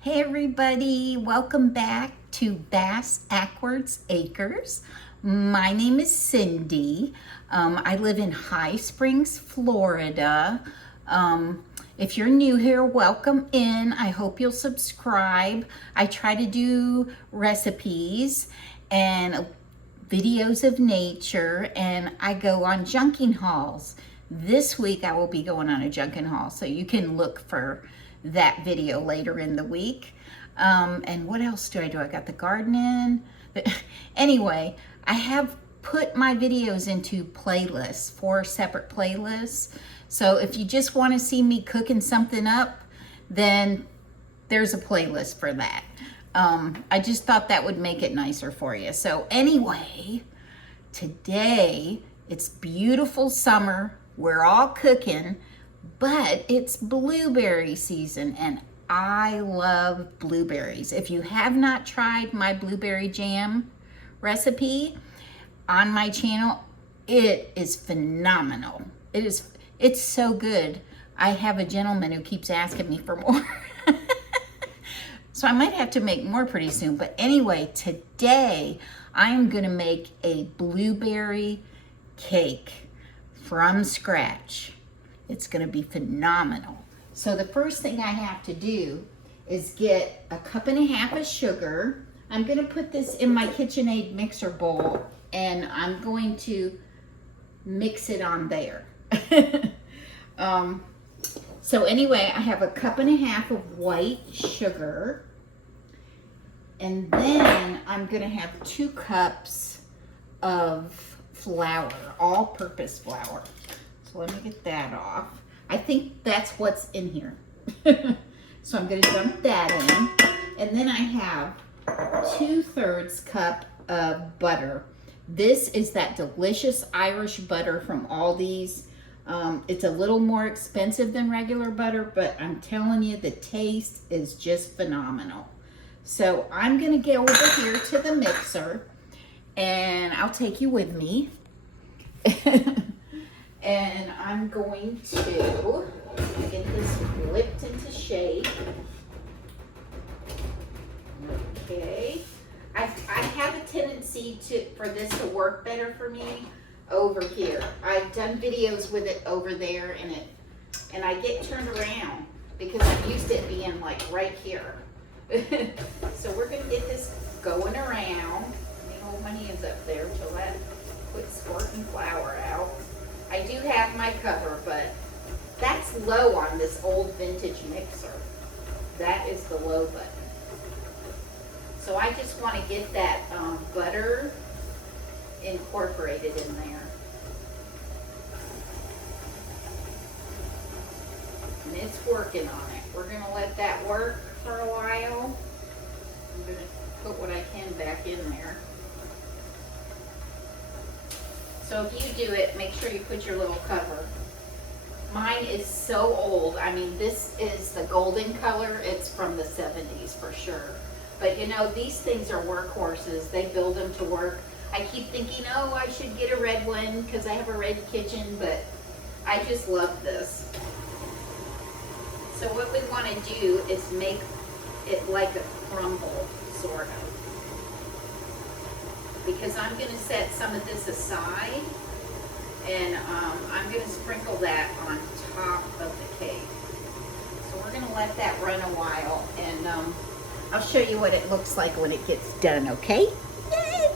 Hey everybody, welcome back to Bass Ackwards Acres. My name is Cindy. I live in High Springs, Florida. If you're new here, welcome in. I hope you'll subscribe. I try to do recipes and videos of nature, and I go on junking hauls. This week I will be going on a junking haul, so you can look for that video later in the week. And what else do? I got the garden in. Anyway, I have put my videos into playlists, 4 separate playlists. So if you just want to see me cooking something up, then there's a playlist for that. I just thought that would make it nicer for you. So anyway, today it's beautiful summer. We're all cooking, but it's blueberry season and I love blueberries. If you have not tried my blueberry jam recipe on my channel, it is phenomenal. It's so good. I have a gentleman who keeps asking me for more. So I might have to make more pretty soon. But anyway, today I am gonna make a blueberry cake from scratch. It's gonna be phenomenal. So the first thing I have to do is get a 1.5 cups of sugar. I'm gonna put this in my KitchenAid mixer bowl and I'm going to mix it on there. So anyway, I have a 1.5 cups of white sugar. And then I'm gonna have 2 cups of flour, all-purpose flour. So let me get that off. I think that's what's in here. So I'm gonna dump that in. And then I have 2/3 cup of butter. This is that delicious Irish butter from Aldi's. It's a little more expensive than regular butter, but I'm telling you, the taste is just phenomenal. So I'm gonna go over here to the mixer and I'll take you with me. And I'm going to get this whipped into shape. Okay. I have a tendency for this to work better for me over here. I've done videos with it over there and I get turned around because I'm used to it being like right here. So we're gonna get this going around. Let me hold my hands up there till that quit squirting flour out. I do have my cover, but that's low on this old vintage mixer. That is the low button. So I just want to get that butter incorporated in there. And it's working on it. We're going to let that work for a while. I'm going to put what I can back in there. So if you do it, make sure you put your little cover. Mine is so old. I mean, this is the golden color. It's from the 70s for sure. But you know, these things are workhorses. They build them to work. I keep thinking, oh, I should get a red one because I have a red kitchen, but I just love this. So what we want to do is make it like a crumble, sort of. Because I'm going to set some of this aside and I'm going to sprinkle that on top of the cake. So we're going to let that run a while and I'll show you what it looks like when it gets done, okay? Yay!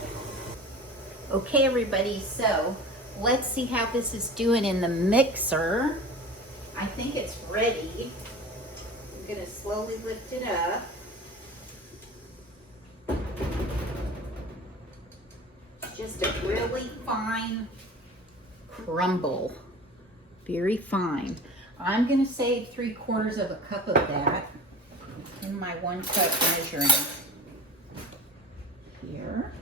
Okay, everybody, so let's see how this is doing in the mixer. I think it's ready. I'm going to slowly lift it up. Just a really fine crumble, very fine. I'm gonna save 3/4 cup of that in my 1 cup measuring here.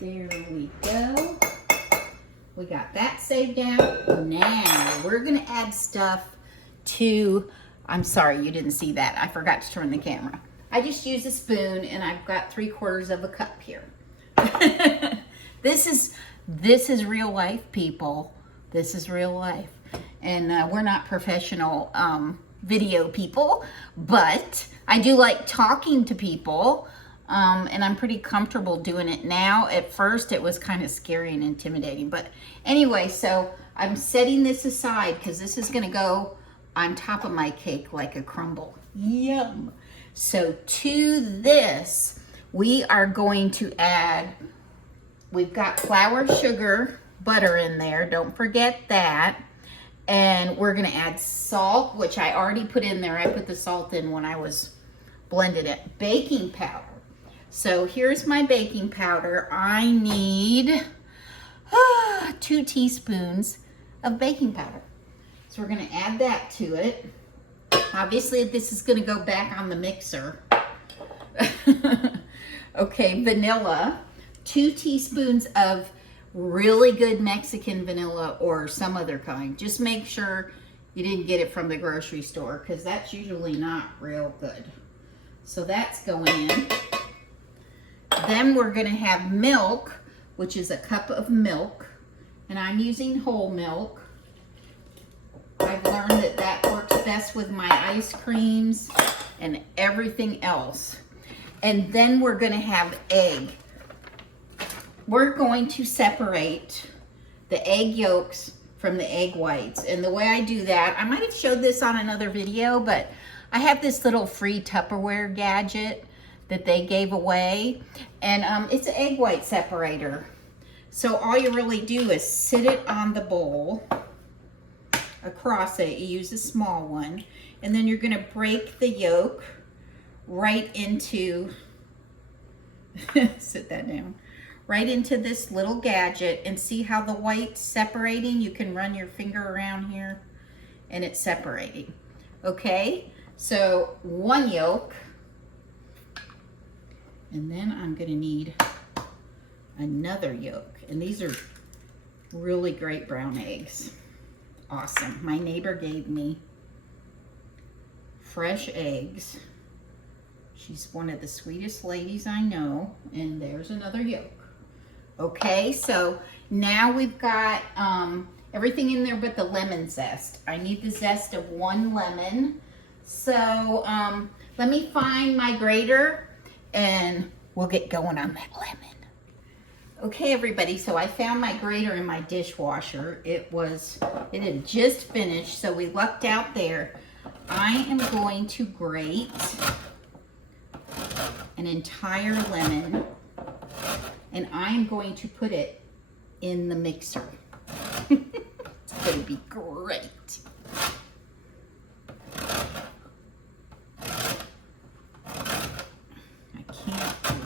There we go. We got that saved out. Now we're gonna add stuff to, I'm sorry you didn't see that. I forgot to turn the camera. I just used a spoon and I've got 3/4 cup here. This is real life, people. This is real life. And we're not professional video people, but I do like talking to people. And I'm pretty comfortable doing it now. At first, it was kind of scary and intimidating. But anyway, so I'm setting this aside because this is going to go on top of my cake like a crumble. Yum. So to this, we are going to add, we've got flour, sugar, butter in there. Don't forget that. And we're going to add salt, which I already put in there. I put the salt in when I was blending it. Baking powder. So here's my baking powder. I need 2 teaspoons of baking powder. So we're gonna add that to it. Obviously this is gonna go back on the mixer. Okay, vanilla. 2 teaspoons of really good Mexican vanilla or some other kind. Just make sure you didn't get it from the grocery store because that's usually not real good. So that's going in. Then we're gonna have milk, which is a cup of milk, and I'm using whole milk. I've learned that that works best with my ice creams and everything else. And then we're gonna have egg. We're going to separate the egg yolks from the egg whites. And the way I do that, I might have showed this on another video, but I have this little free Tupperware gadget that they gave away, and it's an egg white separator. So all you really do is sit it on the bowl across it. You use a small one, and then you're gonna break the yolk right into sit that down, right into this little gadget, and see how the white's separating. You can run your finger around here and it's separating. Okay, so 1 yolk. And then I'm gonna need another yolk. And these are really great brown eggs. Awesome. My neighbor gave me fresh eggs. She's one of the sweetest ladies I know. And there's another yolk. Okay, so now we've got everything in there but the lemon zest. I need the zest of 1 lemon. So let me find my grater and we'll get going on that lemon. Okay, everybody, so I found my grater in my dishwasher. It had just finished, so we lucked out there. I am going to grate an entire lemon, and I'm going to put it in the mixer. It's gonna be great.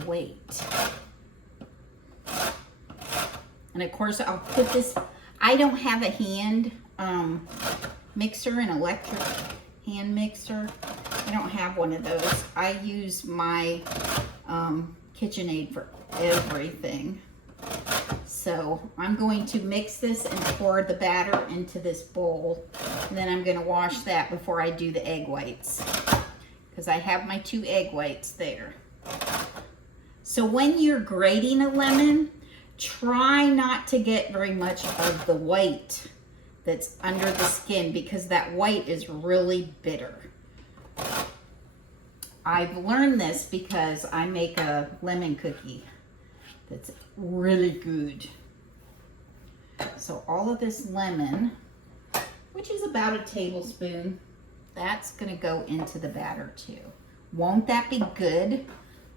Wait. And of course I'll put this, I don't have a hand mixer, an electric hand mixer. I don't have one of those. I use my KitchenAid for everything. So I'm going to mix this and pour the batter into this bowl. And then I'm gonna wash that before I do the egg whites, because I have my 2 egg whites there. So when you're grating a lemon, try not to get very much of the white that's under the skin, because that white is really bitter. I've learned this because I make a lemon cookie that's really good. So all of this lemon, which is about a tablespoon, that's gonna go into the batter too. Won't that be good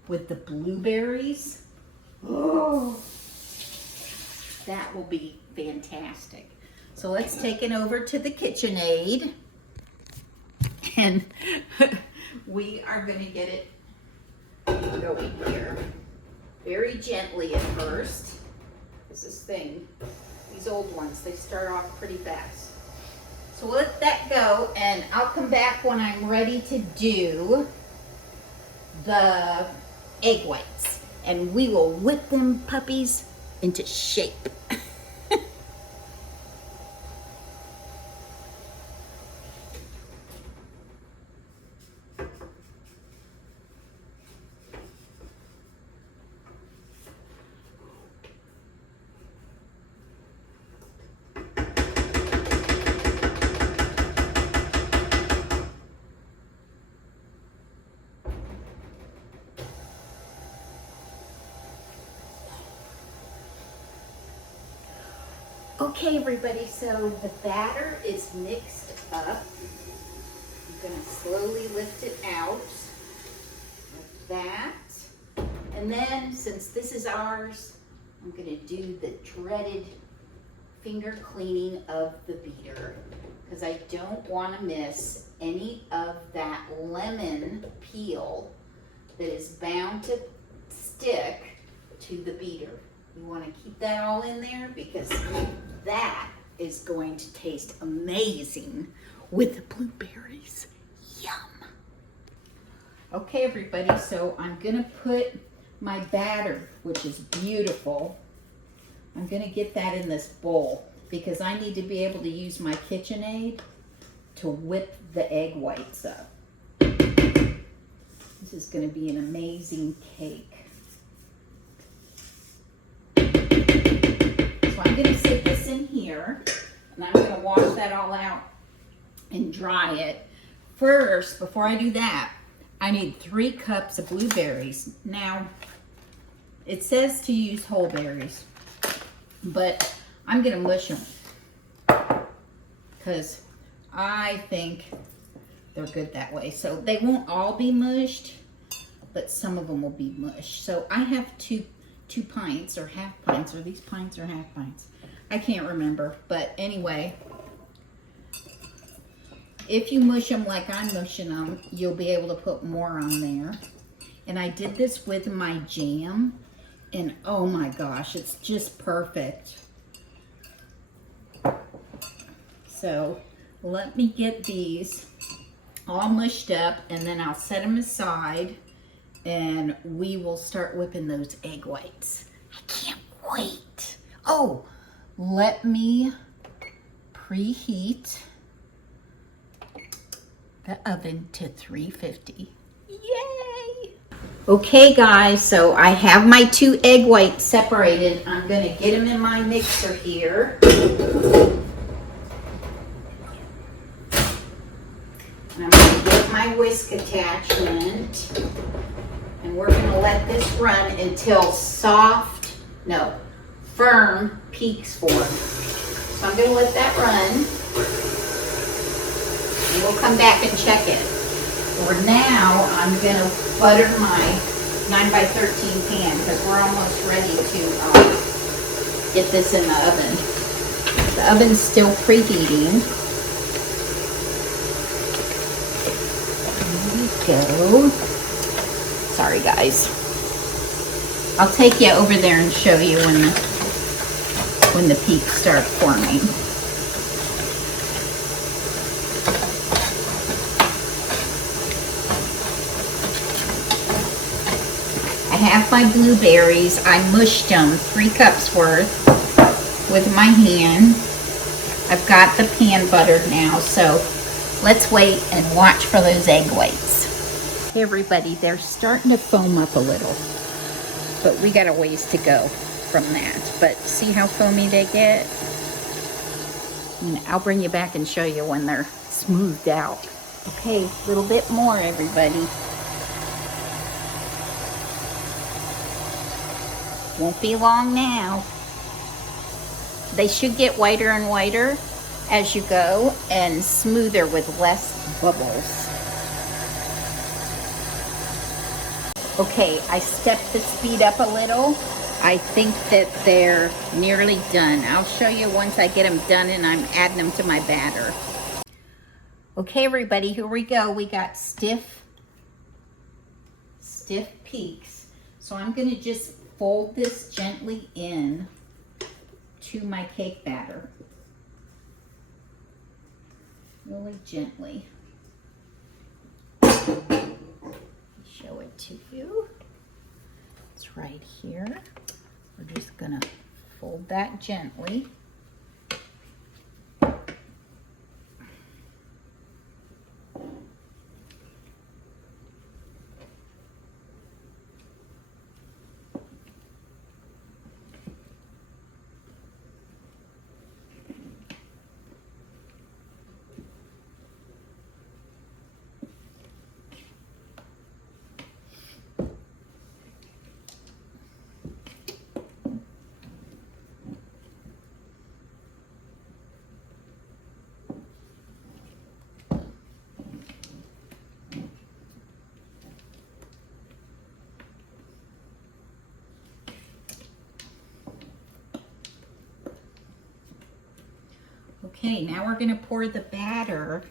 with the blueberries? Oh, that will be fantastic. So let's take it over to the KitchenAid, and we are going to get it going here very gently at first. This thing, these old ones, they start off pretty fast. So we'll let that go, and I'll come back when I'm ready to do the egg whites, and we will whip them puppies into shape. Okay, everybody, so the batter is mixed up. I'm gonna slowly lift it out like that. And then, since this is ours, I'm gonna do the dreaded finger cleaning of the beater because I don't wanna miss any of that lemon peel that is bound to stick to the beater. You want to keep that all in there because that is going to taste amazing with blueberries. Yum. Okay, everybody, so I'm going to put my batter, which is beautiful. I'm going to get that in this bowl because I need to be able to use my KitchenAid to whip the egg whites up. This is going to be an amazing cake. So I'm going to sit this in here, and I'm going to wash that all out and dry it. First, before I do that, I need 3 cups of blueberries. Now, it says to use whole berries, but I'm going to mush them because I think they're good that way. So they won't all be mushed, but some of them will be mushed. So I have two pints or half pints, or these pints or half pints. I can't remember, but anyway, if you mush them like I'm mushing them, you'll be able to put more on there. And I did this with my jam, and oh my gosh, it's just perfect. So let me get these all mushed up, and then I'll set them aside, and we will start whipping those egg whites. I can't wait. Oh, let me preheat the oven to 350. Yay! Okay, guys, so I have my 2 egg whites separated. I'm gonna get them in my mixer here. And I'm going to get my whisk attachment, and we're going to let this run until firm peaks form. So I'm going to let that run, and we'll come back and check it. For now, I'm going to butter my 9x13 pan because we're almost ready to get this in the oven. The oven's still preheating. Go. Sorry, guys. I'll take you over there and show you when the peaks start forming. I have my blueberries. I mushed them 3 cups worth with my hand. I've got the pan buttered now, so let's wait and watch for those egg whites. Hey everybody, they're starting to foam up a little, but we got a ways to go from that. But see how foamy they get? And I'll bring you back and show you when they're smoothed out. Okay, a little bit more, everybody. Won't be long now. They should get whiter and whiter as you go, and smoother with less bubbles. Okay, I stepped the speed up a little. I think that they're nearly done. I'll show you once I get them done and I'm adding them to my batter. Okay, everybody, here we go. We got stiff peaks. So I'm going to just fold this gently in to my cake batter. Really gently. Show it to you. It's right here. We're just gonna fold that gently. Okay, now we're gonna pour the batter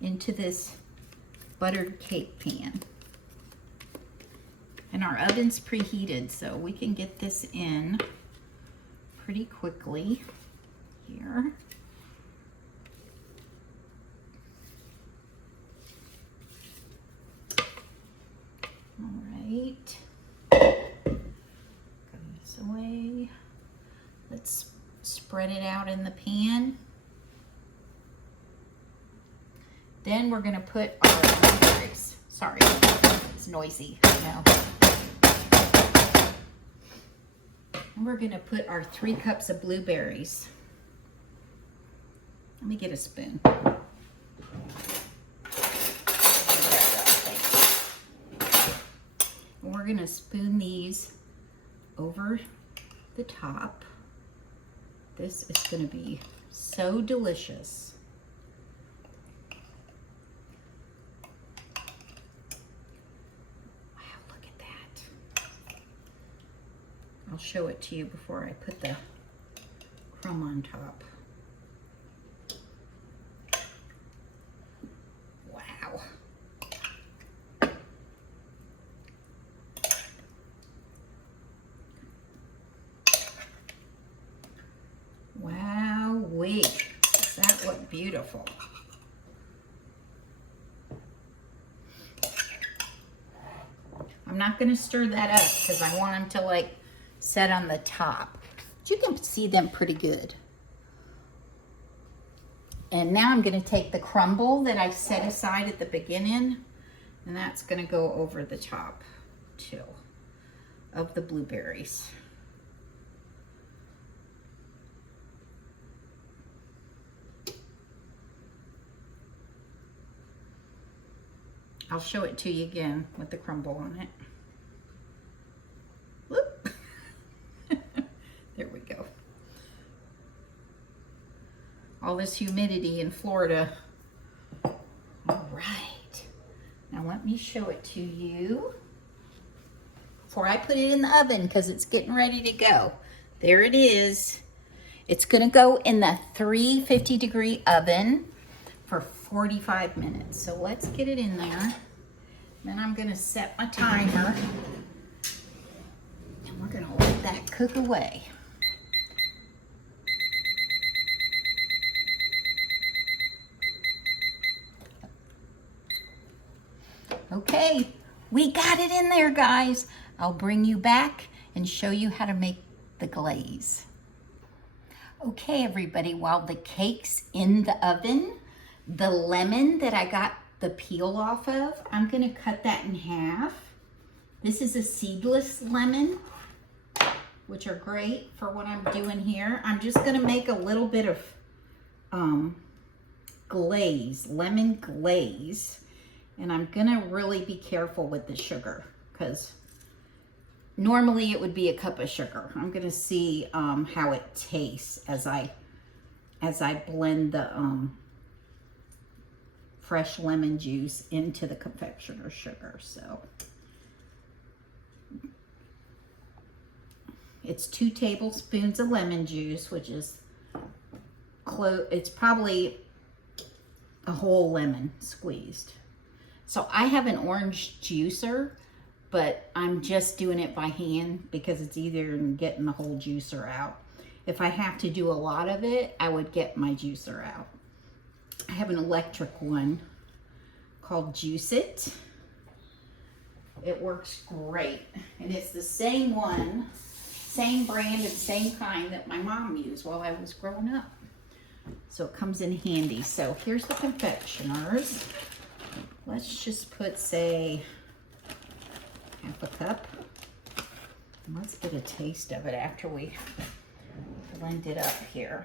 into this buttered cake pan. And our oven's preheated, so we can get this in pretty quickly here. All right, put this away. Let's spread it out in the pan. Then we're gonna put our blueberries. Sorry, it's noisy, I know. And we're gonna put our 3 cups of blueberries. Let me get a spoon. And we're gonna spoon these over the top. This is gonna be so delicious. Wow, look at that. I'll show it to you before I put the crumb on top. Wow. Wowee, does that look beautiful? I'm not going to stir that up because I want them to like set on the top. But you can see them pretty good. And now I'm going to take the crumble that I set aside at the beginning, and that's going to go over the top too of the blueberries. I'll show it to you again with the crumble on it. Whoop. There we go. All this humidity in Florida. All right. Now let me show it to you before I put it in the oven because it's getting ready to go. There it is. It's gonna go in the 350-degree oven for 45 minutes. So let's get it in there. Then I'm gonna set my timer and we're gonna let that cook away. Okay, we got it in there, guys. I'll bring you back and show you how to make the glaze. Okay, everybody, while the cake's in the oven, the lemon that I got the peel off of, I'm gonna cut that in half. This is a seedless lemon, which are great for what I'm doing here. I'm just gonna make a little bit of glaze, lemon glaze, and I'm gonna really be careful with the sugar because normally it would be a cup of sugar. I'm gonna see how it tastes as I blend the fresh lemon juice into the confectioner sugar. So it's 2 tablespoons of lemon juice, which is it's probably a whole lemon squeezed. So I have an orange juicer, but I'm just doing it by hand because it's easier than getting the whole juicer out. If I have to do a lot of it, I would get my juicer out. I have an electric one called Juice It. It works great. And it's the same one, same brand and same kind that my mom used while I was growing up. So it comes in handy. So here's the confectioners. Let's just put, say, half a cup. And let's get a taste of it after we blend it up here.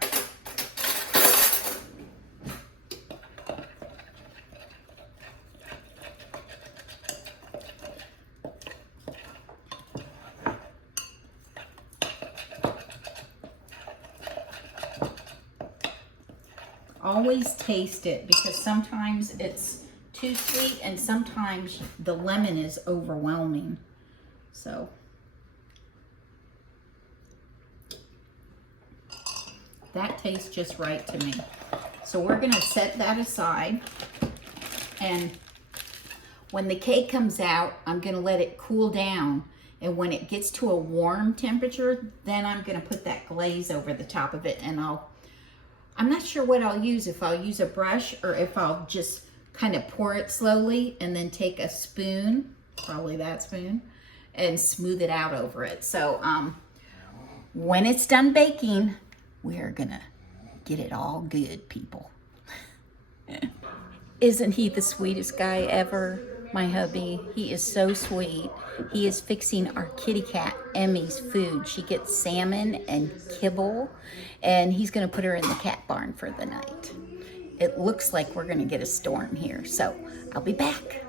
Always taste it because sometimes it's too sweet and sometimes the lemon is overwhelming. So That tastes just right to me. So we're gonna set that aside, and when the cake comes out, I'm gonna let it cool down. And when it gets to a warm temperature, then I'm gonna put that glaze over the top of it, and I'm not sure what I'll use, if I'll use a brush or if I'll just kind of pour it slowly and then take a spoon, probably that spoon, and smooth it out over it. So when it's done baking, we are gonna get it all good, people. Isn't he the sweetest guy ever? My hubby, he is so sweet. He is fixing our kitty cat, Emmy's food. She gets salmon and kibble, and he's gonna put her in the cat barn for the night. It looks like we're gonna get a storm here, so I'll be back.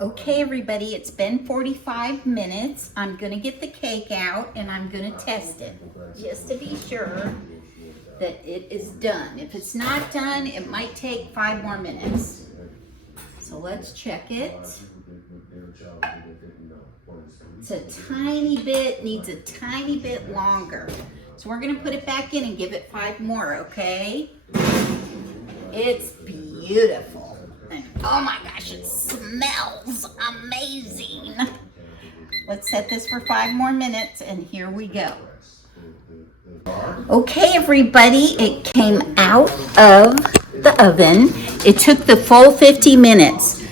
Okay, everybody, it's been 45 minutes. I'm gonna get the cake out and I'm gonna test it just to be sure that it is done. If it's not done, it might take 5 more minutes. So let's check it. It's a tiny bit, needs a tiny bit longer. So we're gonna put it back in and give it 5 more, okay? It's beautiful. And oh my gosh, it smells amazing. Let's set this for 5 more minutes and here we go. Okay, everybody, it came out of the oven. It took the full 50 minutes.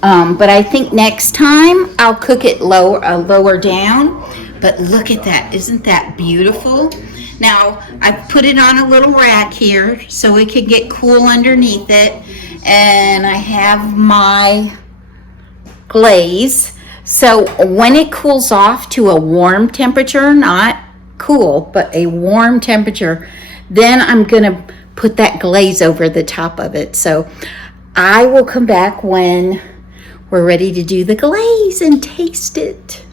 But I think next time I'll cook it lower down. But look at that, isn't that beautiful? Now, I've put it on a little rack here so it can get cool underneath it. And I have my glaze. So when it cools off to a warm temperature, not cool, but a warm temperature, then I'm gonna put that glaze over the top of it. So I will come back when we're ready to do the glaze and taste it.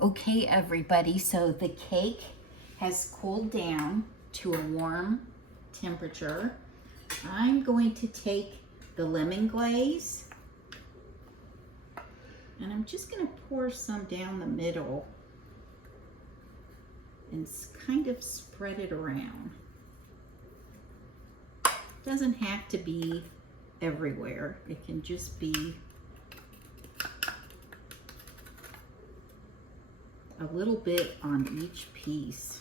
Okay, everybody, so the cake has cooled down to a warm temperature. I'm going to take the lemon glaze and I'm just going to pour some down the middle and kind of spread it around. It doesn't have to be everywhere. It can just be a little bit on each piece.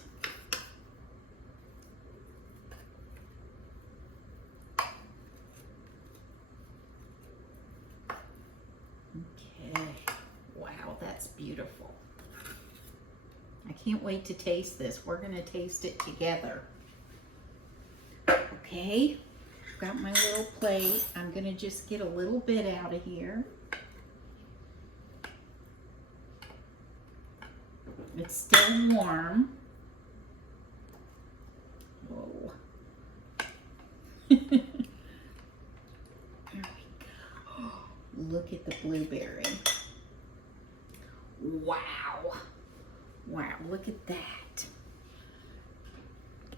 Okay, wow, that's beautiful. I can't wait to taste this. We're gonna taste it together. Okay, I've got my little plate. I'm gonna just get a little bit out of here. It's still warm. Whoa. There we go. Look at the blueberry. Wow. Wow, look at that.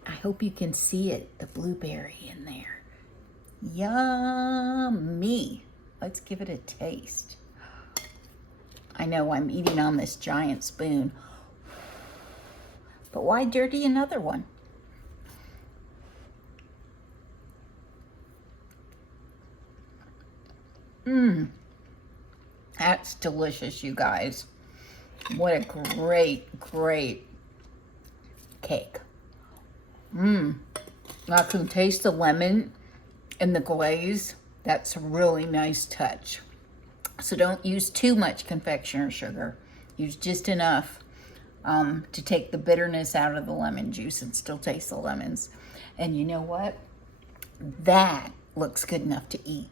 I hope you can see it, the blueberry in there. Yummy. Let's give it a taste. I know I'm eating on this giant spoon, but why dirty another one? That's delicious, you guys. What a great, great cake. I can taste the lemon and the glaze. That's a really nice touch. So don't use too much confectioner sugar. Use just enough to take the bitterness out of the lemon juice and still taste the lemons. And you know what? That looks good enough to eat.